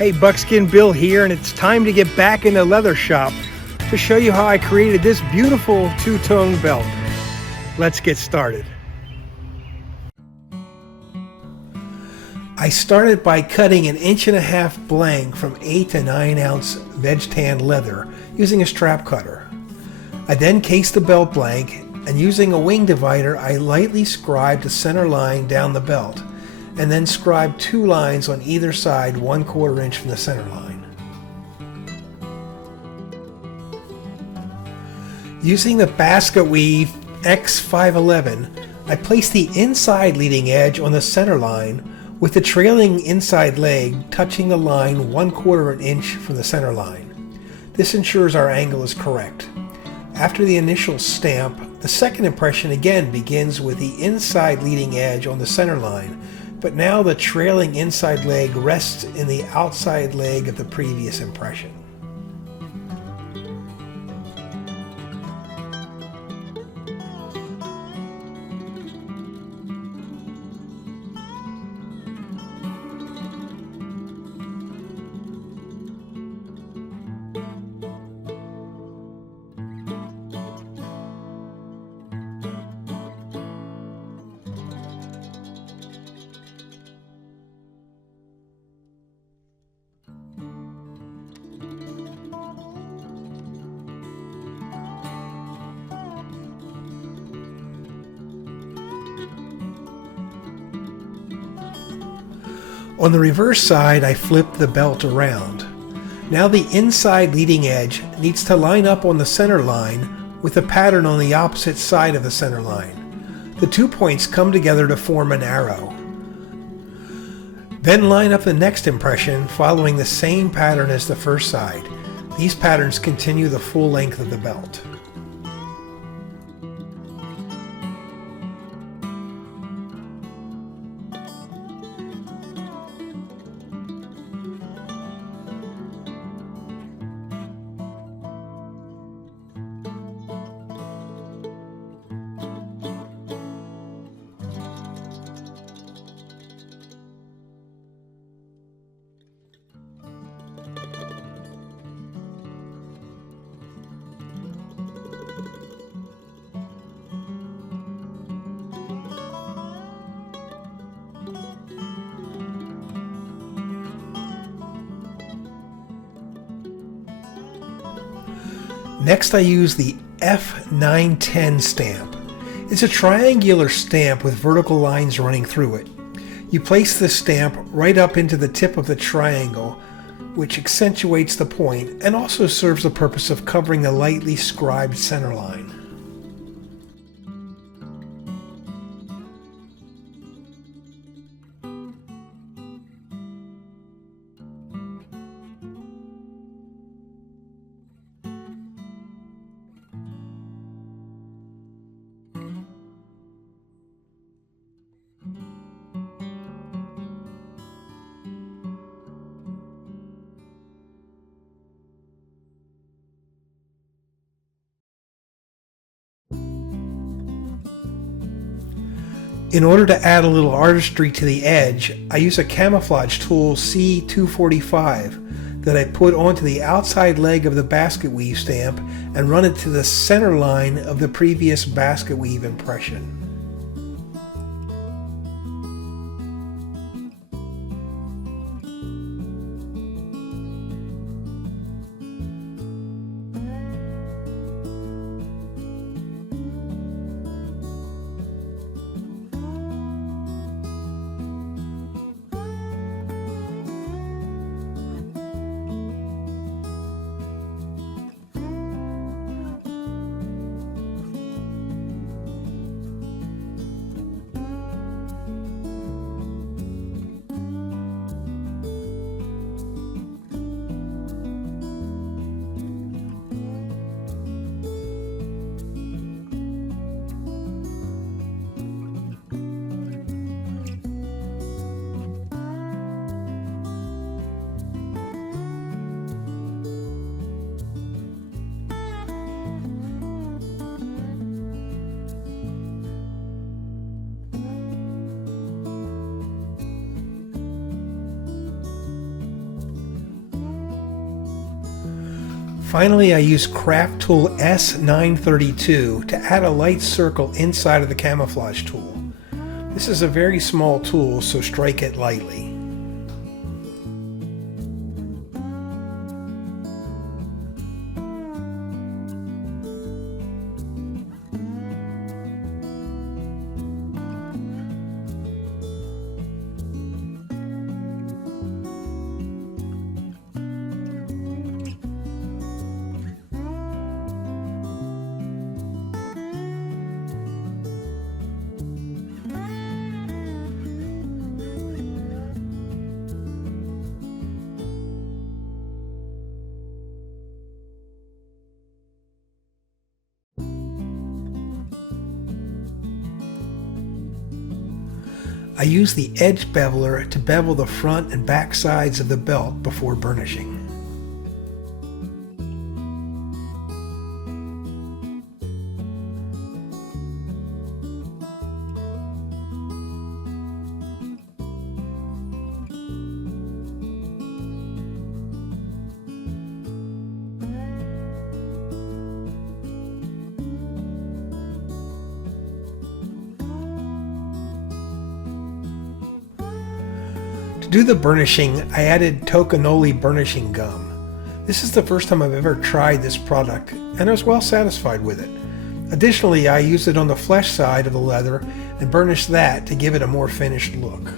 Hey, Buckskin Bill here, and it's time to get back in the leather shop to show you how I created this beautiful two-tone belt. Let's get started. I started by cutting 1.5 inch blank from 8 to 9 ounce veg tan leather using a strap cutter. I then cased the belt blank, and using a wing divider I lightly scribed a center line down the belt, and then scribed 2 lines on either side 1/4 inch from the center line. Using the basket weave X511, I placed the inside leading edge on the center line with the trailing inside leg touching the line 1/4 inch from the center line. This ensures our angle is correct. After the initial stamp, the second impression again begins with the inside leading edge on the center line, but now the trailing inside leg rests in the outside leg of the previous impression. On the reverse side, I flipped the belt around. Now the inside leading edge needs to line up on the center line with the pattern on the opposite side of the center line. The 2 points come together to form an arrow. Then line up the next impression following the same pattern as the first side. These patterns continue the full length of the belt. Next, I use the F910 stamp. It's a triangular stamp with vertical lines running through it. You place this stamp right up into the tip of the triangle, which accentuates the point and also serves the purpose of covering the lightly scribed center line. In order to add a little artistry to the edge, I use a camouflage tool C245 that I put onto the outside leg of the basket weave stamp and run it to the center line of the previous basket weave impression. Finally, I used Craft Tool S932 to add a light circle inside of the camouflage tool. This is a very small tool, so strike it lightly. I use the edge beveler to bevel the front and back sides of the belt before burnishing. To do the burnishing, I added Tocanoli burnishing gum. This is the first time I've ever tried this product, and I was well satisfied with it. Additionally, I used it on the flesh side of the leather and burnished that to give it a more finished look.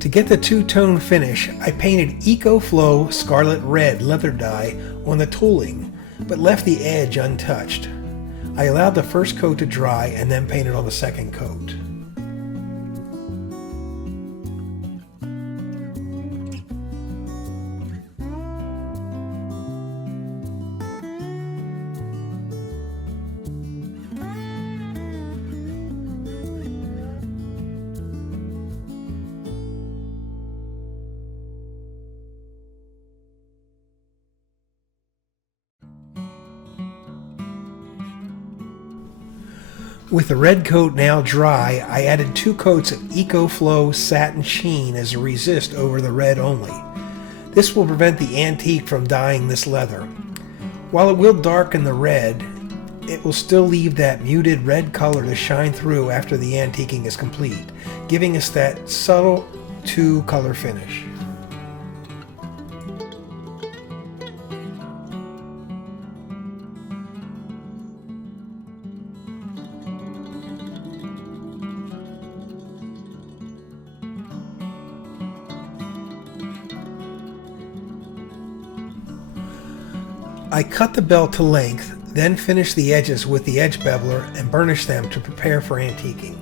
To get the two-tone finish, I painted EcoFlow Scarlet Red leather dye on the tooling, but left the edge untouched. I allowed the first coat to dry and then painted on the second coat. With the red coat now dry, I added 2 coats of EcoFlow Satin Sheen as a resist over the red only. This will prevent the antique from dyeing this leather. While it will darken the red, it will still leave that muted red color to shine through after the antiquing is complete, giving us that subtle 2-color finish. I cut the belt to length, then finished the edges with the edge beveler and burnished them to prepare for antiquing.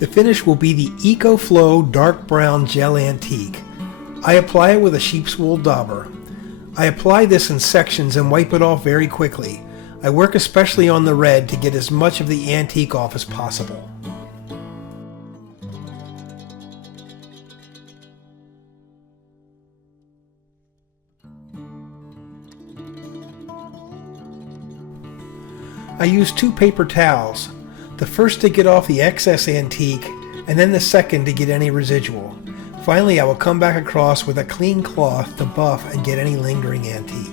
The finish will be the EcoFlow Dark Brown Gel Antique. I apply it with a sheep's wool dauber. I apply this in sections and wipe it off very quickly. I work especially on the red to get as much of the antique off as possible. I use 2 paper towels, the first to get off the excess antique and then the second to get any residual. Finally, I will come back across with a clean cloth to buff and get any lingering antique.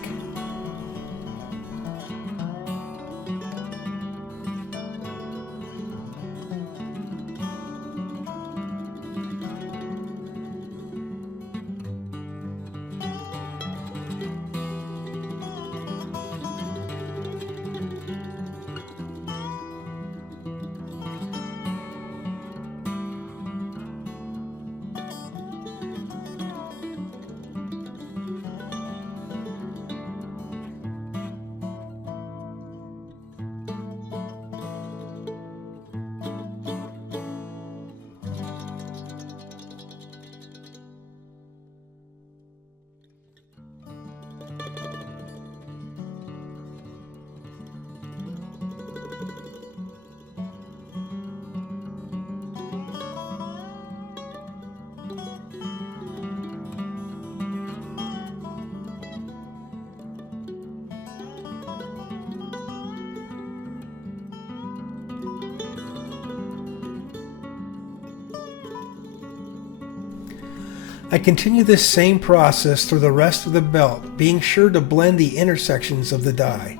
I continue this same process through the rest of the belt, being sure to blend the intersections of the dye.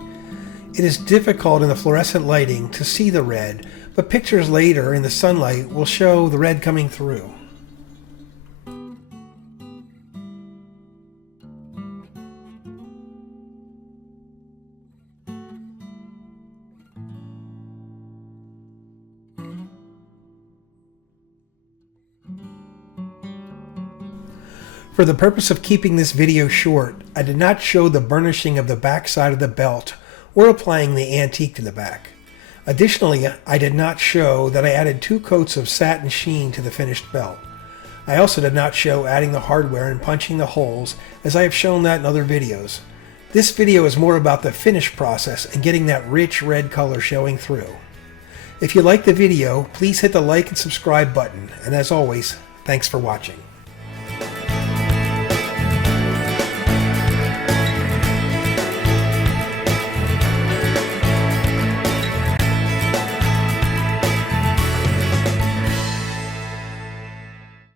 It is difficult in the fluorescent lighting to see the red, but pictures later in the sunlight will show the red coming through. For the purpose of keeping this video short, I did not show the burnishing of the back side of the belt or applying the antique to the back. Additionally, I did not show that I added 2 coats of satin sheen to the finished belt. I also did not show adding the hardware and punching the holes, as I have shown that in other videos. This video is more about the finish process and getting that rich red color showing through. If you liked the video, please hit the like and subscribe button, and as always, thanks for watching.